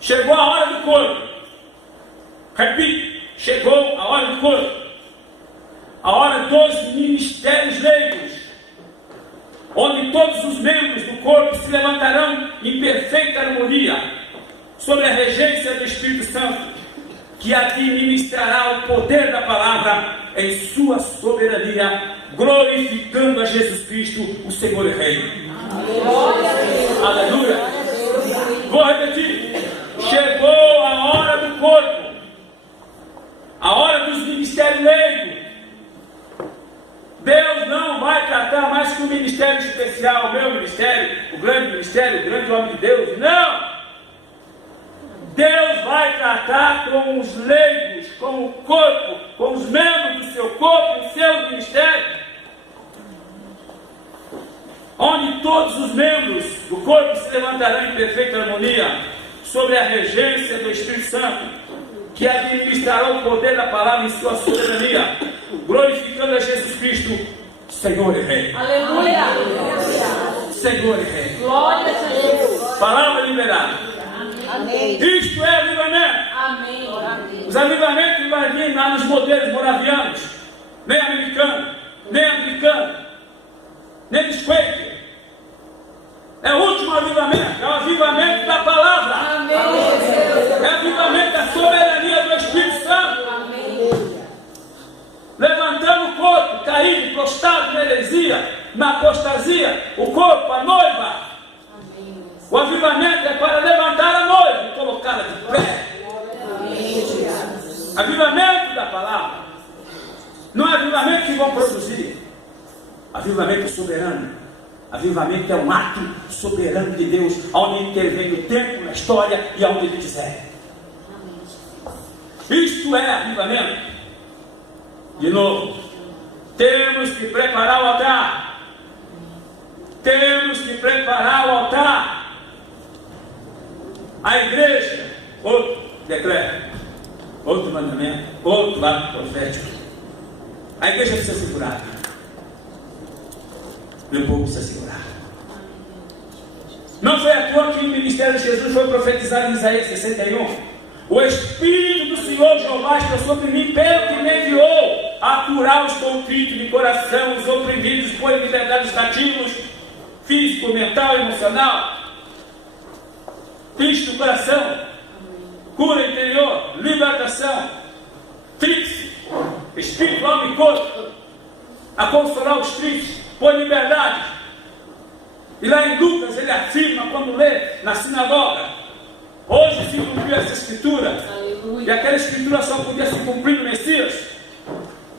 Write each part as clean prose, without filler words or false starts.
Chegou a hora do corpo. Repito, chegou a hora do corpo. A hora dos ministérios leigos, onde todos os membros do corpo se levantarão em perfeita harmonia, sob a regência do Espírito Santo, que administrará o poder da palavra em sua soberania, glorificando a Jesus Cristo, o Senhor e Rei. Aleluia! Vou repetir. Chegou a hora do corpo, a hora dos ministérios leigos. Deus não vai tratar mais que o ministério especial, o meu ministério, o grande homem de Deus. Não! Deus vai tratar com os leigos, com o corpo, com os membros do seu corpo, o seu ministério, onde todos os membros do corpo se levantarão em perfeita harmonia, sobre a regência do Espírito Santo, que administrará o poder da palavra em sua soberania, glorificando a Jesus Cristo, Senhor e Rei. Aleluia! Senhor e Rei. Glória a Deus. Palavra liberada. Amém. Isto é avivamento. Amém. Os avivamentos não vai vir lá nos modelos moravianos, nem americano, nem anglicano, nem dos Quaker. É o último avivamento, é o avivamento da palavra. Amém. É o avivamento da soberania do Espírito Santo. Amém. Levantando o corpo, caído, prostrado na heresia, na apostasia, o corpo, a noiva. Amém. O avivamento é para levantar a noiva e colocá-la de pé. Amém. Avivamento da palavra. Não é avivamento que vão produzir. Avivamento soberano. Avivamento é um ato soberano de Deus, onde intervém no tempo, na história e aonde Ele quiser. Isto é avivamento. De novo, temos que preparar o altar. Temos que preparar o altar. A igreja, outro decreto, outro mandamento, outro ato profético. A igreja precisa ser curada. Meu povo precisa ser curado. Não foi à toa que o ministério de Jesus foi profetizado em Isaías 61. O Espírito do Senhor Jeová está sobre mim, pelo que me enviou a curar os contritos de coração, os oprimidos, pôr em liberdade os cativos, físico, mental, emocional. Triste do coração, cura interior, libertação, tríplice, espírito, alma e corpo, a consolar os tristes, pôr em liberdade. E lá em Lucas ele afirma, quando lê na sinagoga, hoje se cumpriu essa escritura. Aleluia. E aquela escritura só podia se cumprir no Messias.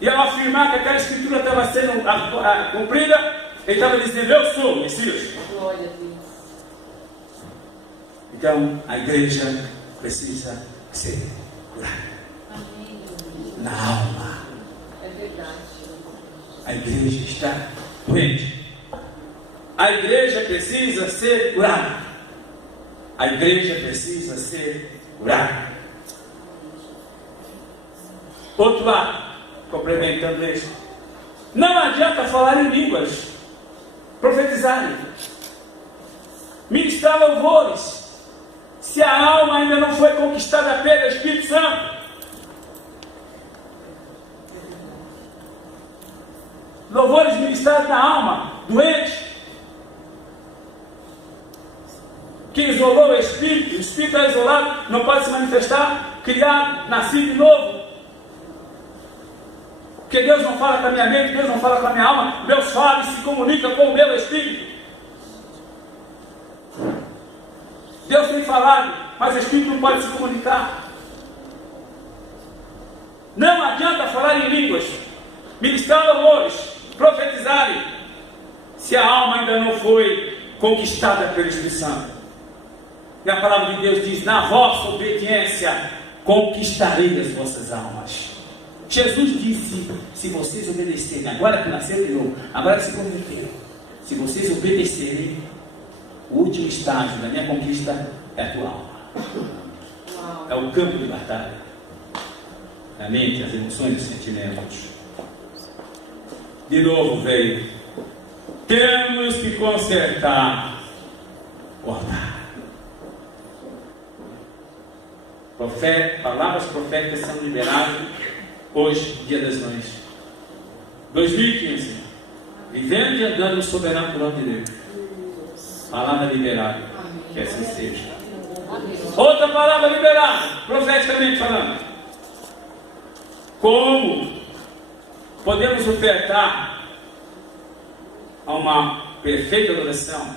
E ao afirmar que aquela escritura estava sendo cumprida, ele estava dizendo: eu sou o Messias. Glória a Deus. Então a igreja precisa ser curada. Amém. Na alma. É verdade. A igreja está doente. A igreja precisa ser curada. A igreja precisa ser curada. Outro lado, complementando isso, não adianta falar em línguas, profetizarem, ministrar louvores, se a alma ainda não foi conquistada pelo Espírito Santo. Louvores ministrados na alma doente, que isolou o espírito é isolado, não pode se manifestar, criado, nascido de novo. Porque Deus não fala com a minha mente, Deus não fala com a minha alma, Deus fala e se comunica com o meu espírito. Deus tem falado, mas o espírito não pode se comunicar. Não adianta falar em línguas, ministrar louvores, profetizarem, se a alma ainda não foi conquistada pelo Espírito Santo. E a palavra de Deus diz: na vossa obediência conquistarei as vossas almas. Jesus disse: se vocês obedecerem, agora que nasceram de novo, agora que se converteram, se vocês obedecerem, o último estágio da minha conquista é a tua alma. É o campo de batalha. A mente, as emoções, os sentimentos. De novo veio: temos que consertar o altar. Palavras proféticas são liberadas hoje, Dia das Mães. 2015. Vivendo e andando no soberano plano de Deus. Palavra liberada. Que assim seja. Outra palavra liberada, profeticamente falando. Como podemos ofertar a uma perfeita adoração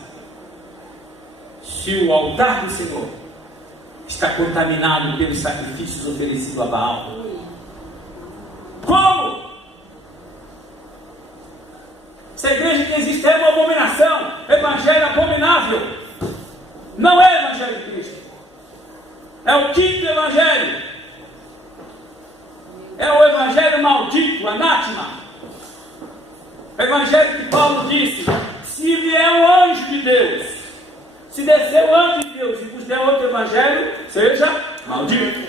se o altar do Senhor está contaminado pelos sacrifícios oferecidos a Baal? Como? Essa igreja que existe é uma abominação, evangelho abominável. Não é o evangelho de Cristo. É o quinto evangelho. É o evangelho maldito, anátema. O evangelho que Paulo disse: se vier o anjo de Deus, se descer o anjo de Deus e vos der outro evangelho, seja maldito.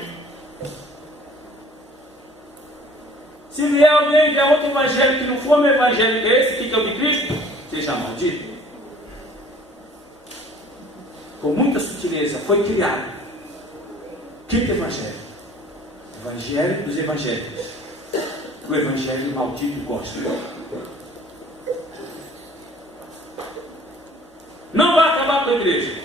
Se vier alguém e der outro evangelho que não for o meu evangelho, que é esse que é o de Cristo, seja maldito. Com muita sutileza foi criado quinto evangelho. Evangelho dos evangélicos. O evangelho maldito gosta. Não vai acabar com a igreja.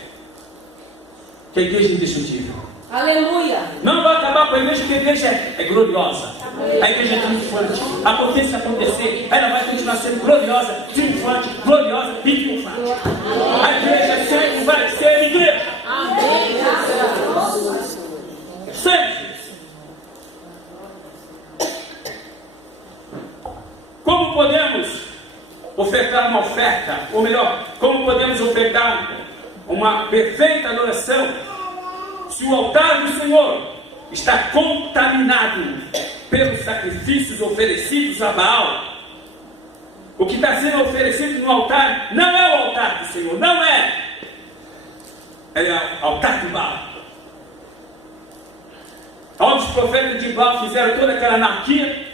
Que a igreja é indestrutível. Aleluia. Não vai acabar com a igreja, que a igreja é gloriosa. A igreja é triunfante. Aconteça o que acontecer, ela vai continuar sendo gloriosa, triunfante, gloriosa e triunfante. A igreja sempre vai ser igreja. Amém. Sempre. Como podemos ofertar uma oferta, ou melhor, como podemos ofertar uma perfeita adoração se o altar do Senhor está contaminado pelos sacrifícios oferecidos a Baal? O que está sendo oferecido no altar não é o altar do Senhor, não é. É o altar de Baal. Onde os profetas de Baal fizeram toda aquela anarquia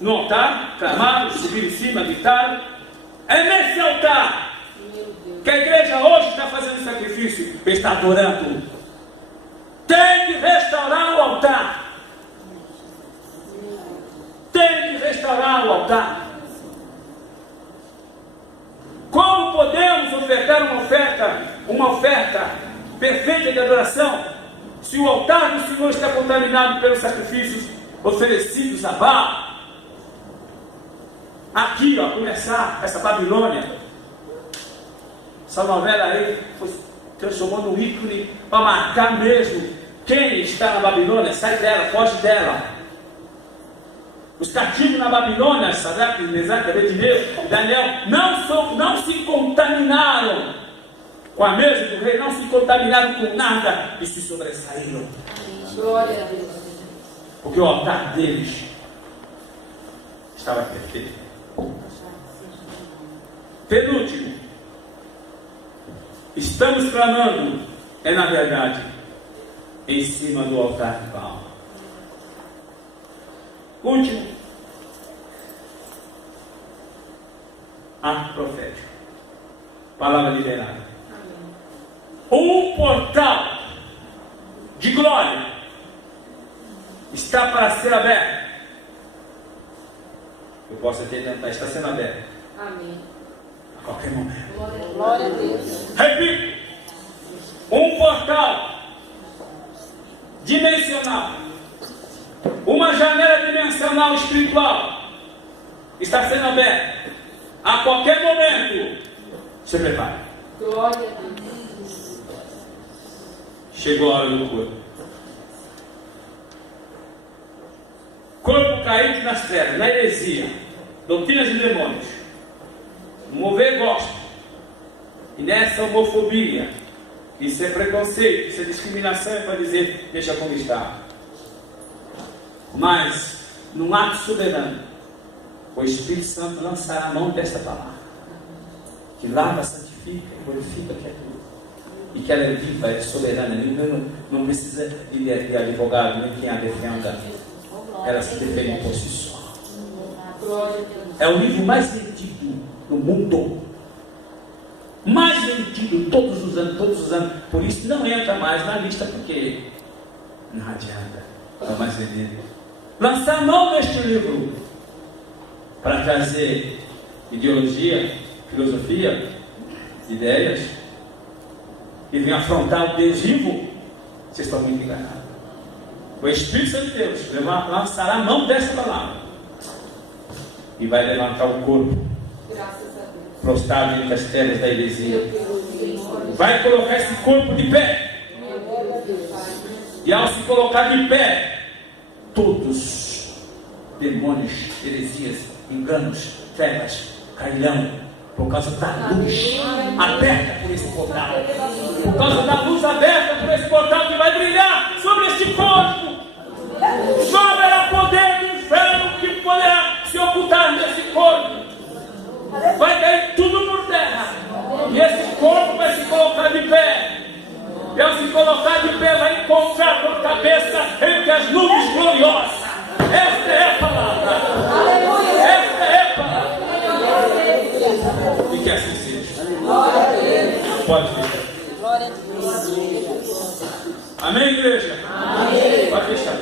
no altar, clamaram, subiram em cima, gritaram. É nesse altar que a igreja hoje está fazendo sacrifício, está adorando. Tem que restaurar o altar. Tem que restaurar o altar. Como podemos ofertar uma oferta perfeita de adoração, se o altar do Senhor está contaminado pelos sacrifícios oferecidos a Baal? Aqui, ó, começar essa Babilônia, essa novela aí foi transformando num ícone para marcar mesmo quem está na Babilônia. Sai dela, foge dela. Os cativos na Babilônia, Sadraque, Mesaque, Abednego, Daniel, não se contaminaram com a mesa do rei, não se contaminaram com nada e se sobressaíram. Glória a Deus. Porque o altar deles estava perfeito. Penúltimo, estamos clamando, na verdade, em cima do altar de Baal. Último, ato profético, palavra liberada. Um portal de glória está para ser aberto. Eu posso até tentar, está sendo aberto. Amém. A qualquer momento. Glória a Deus. Repito. Um portal dimensional. Uma janela dimensional espiritual está sendo aberta. A qualquer momento. Se prepare. Glória a Deus. Chegou a hora do corpo. Corpo caído nas trevas, na heresia, doutrinas de demônios, mover gospel, e nessa homofobia, isso é preconceito, isso é discriminação, é para dizer, deixa como está. Mas, num ato soberano, o Espírito Santo lançará a mão desta palavra, que lava, santifica, purifica, que é tudo. E que ela é viva, ela é soberana, não precisa de advogado, nem quem a defenda. Ela se defende por si só. É o livro mais vendido do mundo. mais vendido todos os anos. Por isso não entra mais na lista, porque não adianta, é mais vendido. Lançar mão deste livro para trazer ideologia, filosofia, ideias, e vir afrontar o Deus vivo, vocês estão muito enganados. O Espírito Santo de Deus lançará a mão dessa palavra e vai levantar o corpo prostrado entre as terras da heresia. Vai colocar esse corpo de pé. E ao se colocar de pé, todos demônios, heresias, enganos, trevas cairão por causa da luz aberta por esse portal. Por causa da luz aberta por esse portal que vai brilhar sobre este corpo. Não haverá poder do inferno que poderá se ocultar nesse corpo. Vai cair tudo por terra. E esse corpo vai se colocar de pé. E ao se colocar de pé, vai encontrar por cabeça entre as nuvens gloriosas. Esta é a palavra. Esta é a palavra. E que assim seja. Pode fechar. Amém, igreja? Amém. Pode fechar.